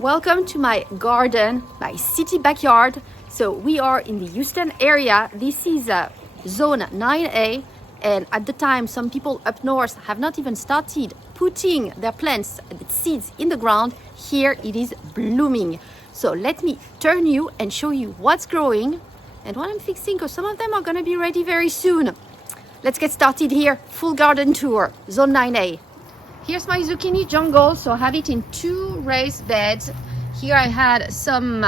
Welcome to my garden, my city backyard. So we are in the Houston area. This is zone 9A, and at the time some people up north have not even started putting their plants, seeds in the ground. Here it is blooming. So let me turn you and show you what's growing and what I'm fixing, because some of them are going to be ready very soon. Let's get started here. Full garden tour, zone 9A. Here's my zucchini jungle. So I have it in 2 raised beds. Here I had some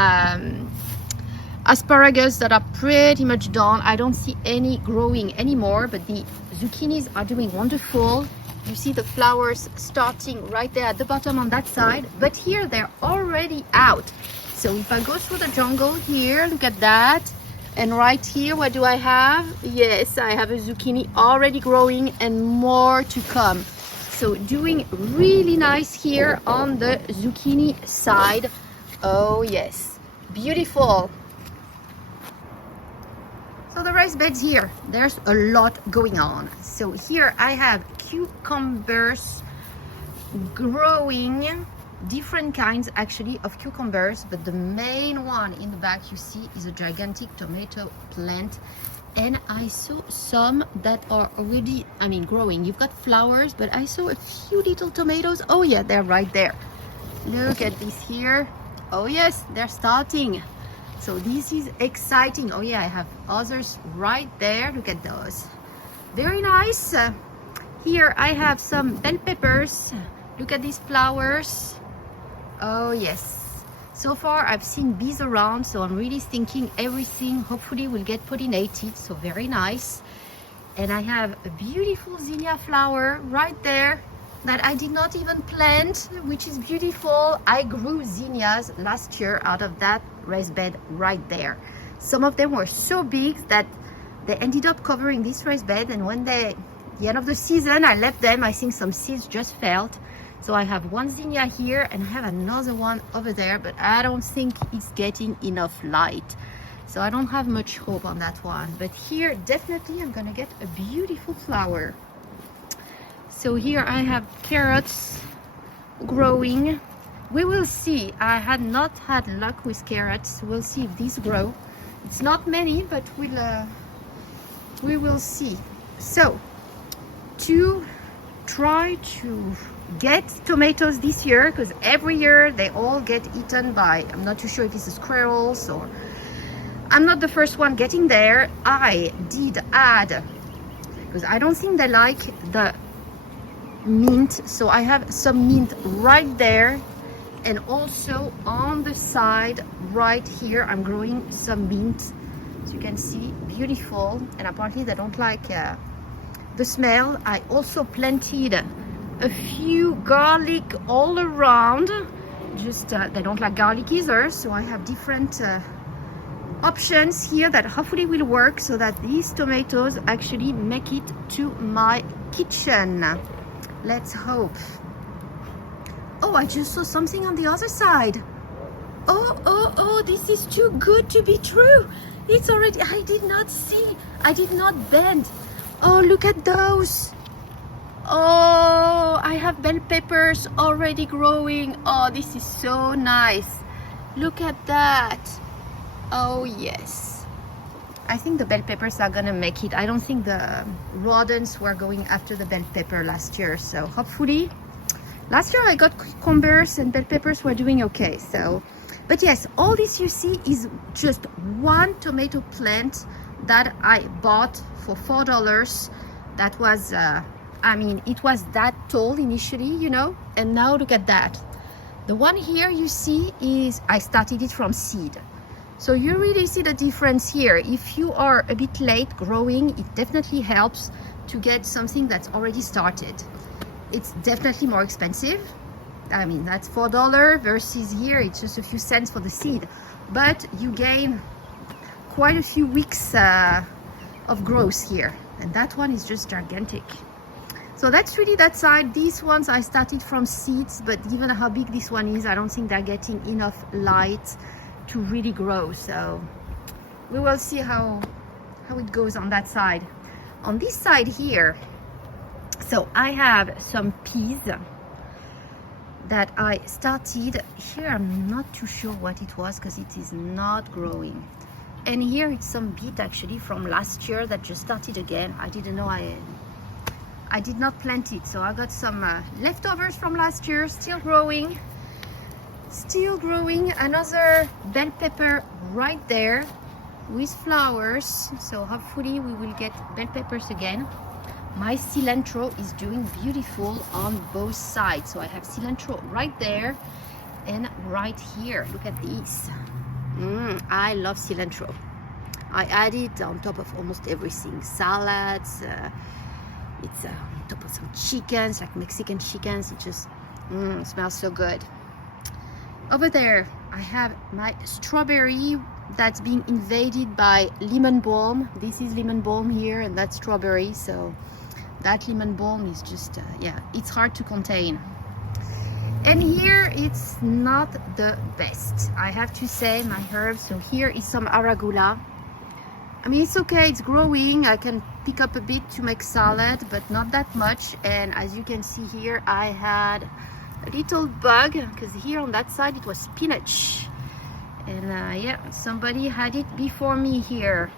asparagus that are pretty much done. I don't see any growing anymore, but the zucchinis are doing wonderful. You see the flowers starting right there at the bottom on that side, but here they're already out. So if I go through the jungle here, look at that. And right here, what do I have? Yes, I have a zucchini already growing and more to come. So doing really nice here on the zucchini side. Oh yes, beautiful. So the raised beds here, there's a lot going on. So here I have cucumbers growing, different kinds actually of cucumbers, but the main one in the back you see is a gigantic tomato plant. And I saw some that are already, growing. You've got flowers, but I saw a few little tomatoes. Oh yeah, they're right there. Look at this here. Oh yes, they're starting. So this is exciting. Oh yeah, I have others right there. Look at those. Very nice. Here I have some bell peppers. Look at these flowers. Oh yes. So far I've seen bees around, so I'm really thinking everything hopefully will get pollinated. So very nice. And I have a beautiful zinnia flower right there that I did not even plant, which is beautiful. I grew zinnias last year out of that raised bed right there. Some of them were so big that they ended up covering this raised bed, and when the end of the season I left them, I think some seeds just fell. So I have one zinnia here and I have another one over there, but I don't think it's getting enough light. So I don't have much hope on that one. But here definitely I'm gonna get a beautiful flower. So here I have carrots growing. We will see. I had not had luck with carrots. We'll see if these grow. It's not many, but we will see. So to try to get tomatoes this year, because every year they all get eaten by, I'm not too sure if it's squirrels or I'm not the first one getting there. I did add, because I don't think they like the mint, so I have some mint right there, and also on the side right here I'm growing some mint, as you can see, beautiful. And apparently they don't like the smell. I also planted a few garlic all around, just they don't like garlic either, so I have different options here that hopefully will work, so that these tomatoes actually make it to my kitchen. Let's hope. Oh, I just saw something on the other side. Oh, this is too good to be true. It's already, I did not see, I did not bend. Oh, look at those. Oh, I have bell peppers already growing. Oh, this is so nice. Look at that. Oh yes, I think the bell peppers are gonna make it. I don't think the rodents were going after the bell pepper last year, so hopefully. Last year I got cucumbers and bell peppers were doing okay. So, but yes, all this you see is just one tomato plant that I bought for $4. That was it was that tall initially, you know, and now look at that. The one here you see is, I started it from seed. So you really see the difference here. If you are a bit late growing, it definitely helps to get something that's already started. It's definitely more expensive. That's $4 versus here it's just a few cents for the seed. But you gain quite a few weeks of growth here. And that one is just gigantic. So that's really that side. These ones I started from seeds, but given how big this one is, I don't think they're getting enough light to really grow. So we will see how it goes on that side. On this side here, so I have some peas that I started here. I'm not too sure what it was because it is not growing. And here it's some beet actually from last year that just started again. I didn't know I did not plant it, so I got some leftovers from last year, still growing. Another bell pepper right there with flowers, so hopefully we will get bell peppers again. My cilantro is doing beautiful on both sides, so I have cilantro right there and right here. Look at this. I love cilantro. I add it on top of almost everything, salads, it's on top of some chickens, like Mexican chickens. It just smells so good. Over there I have my strawberry that's being invaded by lemon balm. This is lemon balm here, and that's strawberry, so that lemon balm is just yeah, it's hard to contain. And here it's not the best, I have to say, my herbs. So here is some arugula. I mean, it's okay, it's growing. I can pick up a bit to make salad, but not that much. And as you can see here, I had a little bug because here on that side it was spinach, and yeah, somebody had it before me here.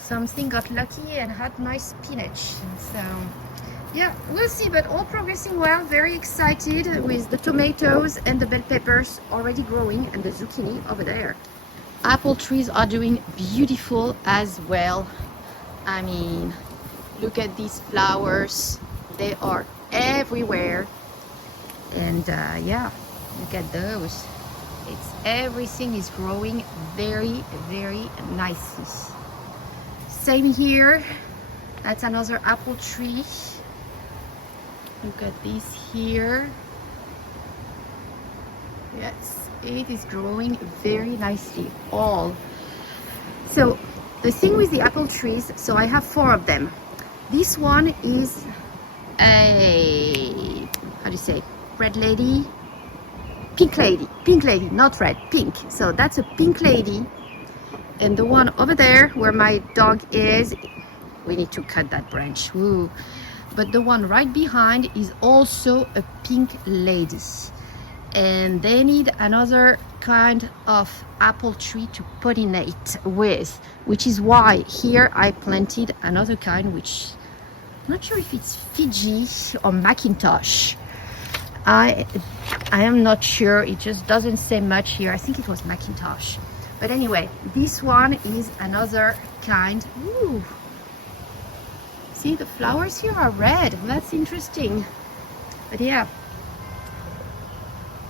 Something got lucky and had nice spinach. So yeah, we'll see, but all progressing well. Very excited with the tomatoes and the bell peppers already growing, and the zucchini over there. Apple trees are doing beautiful as well. I mean, look at these flowers, they are everywhere. And yeah, look at those. Everything is growing very, very nicely. Same here, that's another apple tree. Look at this here. Yes, it is growing very nicely all. So the thing with the apple trees, so I have 4 of them. This one is a, how do you say, red lady, pink lady, not red, pink. So that's a pink lady. And the one over there where my dog is, we need to cut that branch. Ooh. But the one right behind is also a pink lady. And they need another kind of apple tree to pollinate with, which is why here I planted another kind, which I'm not sure if it's Fiji or Macintosh. I am not sure, it just doesn't say much here. I think it was Macintosh. But anyway, this one is another kind. Ooh. See, the flowers here are red. That's interesting. But yeah,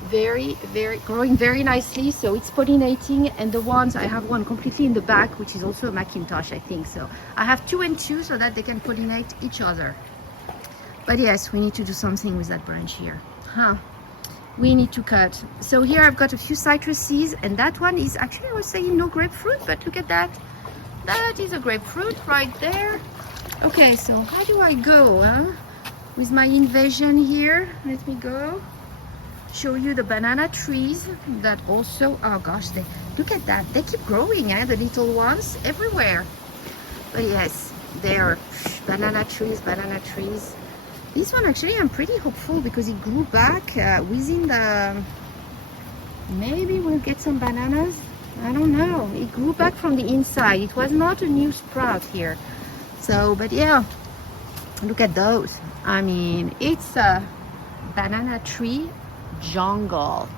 very, very growing very nicely. So it's pollinating, and the ones, I have one completely in the back, which is also a Macintosh, I think. So I have 2 and 2 so that they can pollinate each other. But yes, we need to do something with that branch here. We need to cut. So here I've got a few citruses, and that one is actually, I was saying no grapefruit, but look at that. That is a grapefruit right there. Okay, so how do I go with my invasion here? Let me go show you the banana trees that also, oh gosh, they, look at that, they keep growing, the little ones everywhere. But yes, they are banana trees. This one actually I'm pretty hopeful because it grew back within the, maybe we'll get some bananas, I don't know. It grew back from the inside. It was not a new sprout here. So, but yeah, look at those. I mean, it's a banana tree jungle.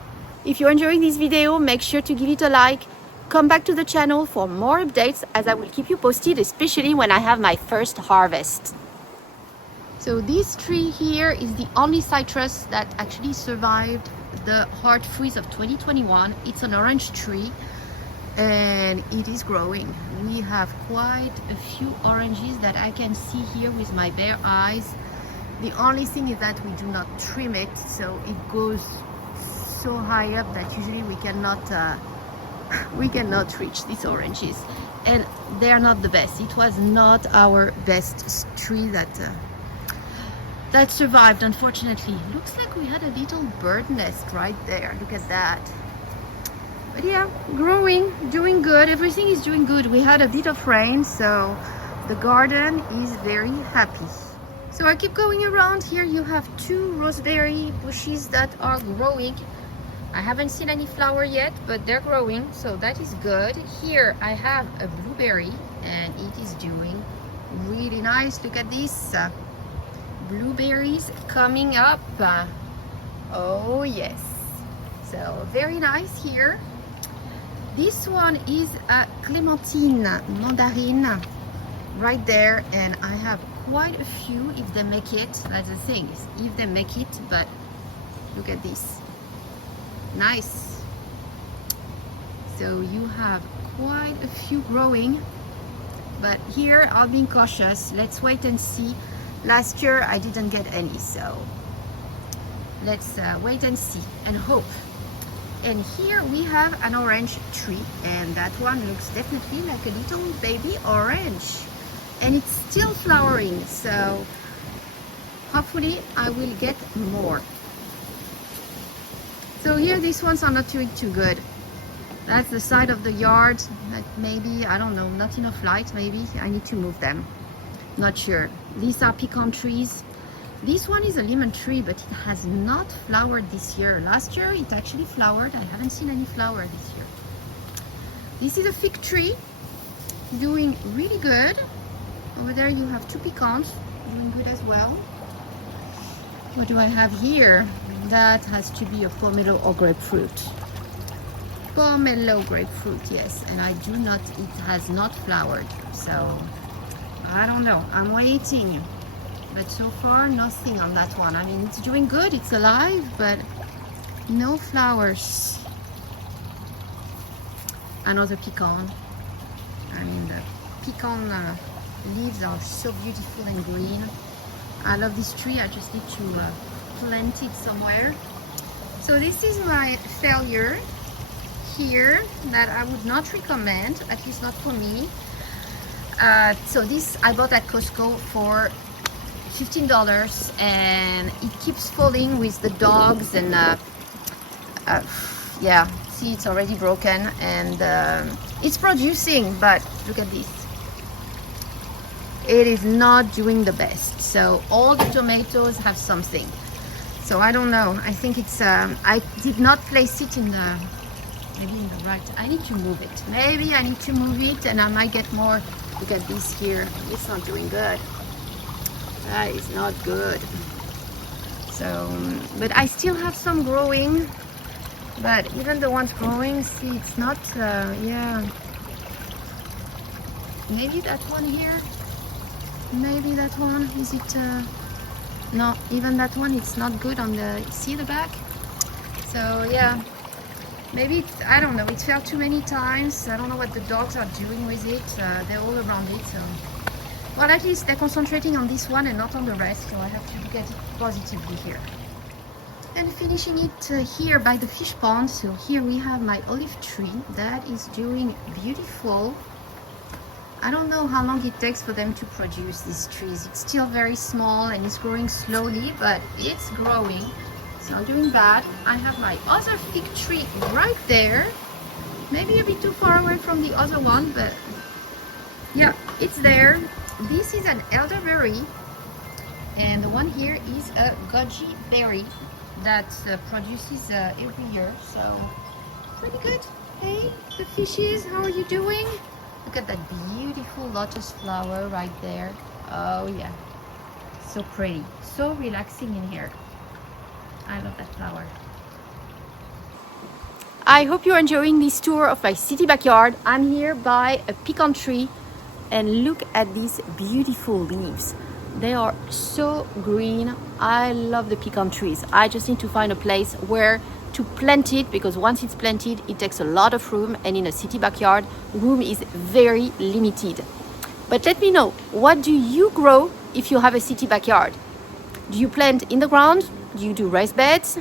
If you're enjoying this video, make sure to give it a like. Come back to the channel for more updates, as I will keep you posted, especially when I have my first harvest. So this tree here is the only citrus that actually survived the hard freeze of 2021. It's an orange tree and it is growing. We have quite a few oranges that I can see here with my bare eyes. The only thing is that we do not trim it, so it goes so high up that usually we cannot reach these oranges, and they are not the best. It was not our best tree that survived, unfortunately. Looks like we had a little bird nest right there. Look at that. But yeah, growing, doing good. Everything is doing good. We had a bit of rain, so the garden is very happy. So I keep going around. Here you have 2 roseberry bushes that are growing. I haven't seen any flower yet, but they're growing, so that is good. Here I have a blueberry and it is doing really nice. Look at this. Blueberries coming up. Oh yes, so very nice here. This one is a clementine mandarine right there, and I have quite a few if they make it. That's the thing, if they make it. But look at this, nice. So you have quite a few growing, but here I'll be cautious. Let's wait and see. Last year I didn't get any, so let's wait and see and hope. And here we have an orange tree, and that one looks definitely like a little baby orange, and it's still flowering, so hopefully I will get more. So here these ones are not doing too good. That's the side of the yard that maybe, I don't know, not enough light, maybe I need to move them. Not sure. These are pecan trees. This one is a lemon tree, but it has not flowered this year. Last year it actually flowered. I haven't seen any flower this year. This is a fig tree, doing really good. Over there you have 2 pecans, doing good as well. What do I have here? That has to be a pomelo or grapefruit. Pomelo grapefruit, yes. And I do not, it has not flowered, so I don't know, I'm waiting, but so far nothing on that one. I mean, it's doing good, it's alive, but no flowers. Another pecan. I mean, the pecan leaves are so beautiful and green. I love this tree. I just need to plant it somewhere. So this is my failure here that I would not recommend, at least not for me. So this I bought at Costco for $15, and it keeps falling with the dogs, and yeah, see, it's already broken, and it's producing, but look at this, it is not doing the best. So all the tomatoes have something, so I don't know. I think it's I did not place it in the, maybe in the right. I need to move it. Maybe I need to move it, and I might get more. Look at this here. It's not doing good. That is not good. So, but I still have some growing. But even the ones growing, see, it's not. Yeah. Maybe that one here. Maybe that one. Is it? No, even that one. It's not good on the. See the back. So yeah. Maybe it's, I don't know, it fell too many times. I don't know what the dogs are doing with it. They're all around it. So. Well, at least they're concentrating on this one and not on the rest. So I have to look at it positively here. And finishing it here by the fish pond. So here we have my olive tree that is doing beautiful. I don't know how long it takes for them to produce these trees. It's still very small and it's growing slowly, but it's growing. Not doing bad. I have my other fig tree right there, maybe a bit too far away from the other one, but yeah, it's there. This is an elderberry, and the one here is a goji berry that produces every year, so pretty good. Hey, the fishes, how are you doing? Look at that beautiful lotus flower right there. Oh yeah, so pretty, so relaxing in here. I love that flower. I hope you're enjoying this tour of my city backyard. I'm here by a pecan tree, and look at these beautiful leaves. They are so green. I love the pecan trees. I just need to find a place where to plant it, because once it's planted, it takes a lot of room, and in a city backyard, room is very limited. But let me know, what do you grow if you have a city backyard? Do you plant in the ground? Do you do raised beds?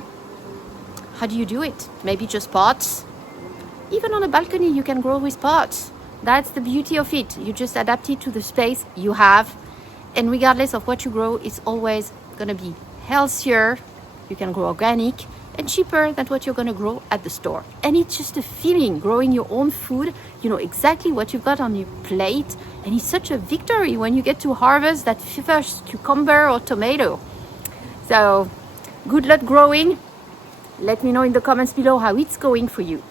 How do you do it? Maybe just pots? Even on a balcony you can grow with pots. That's the beauty of it. You just adapt it to the space you have, and regardless of what you grow, it's always gonna be healthier. You can grow organic, and cheaper than what you're going to grow at the store. And it's just a feeling, growing your own food. You know exactly what you've got on your plate, and it's such a victory when you get to harvest that first cucumber or tomato. So good luck growing. Let me know in the comments below how it's going for you.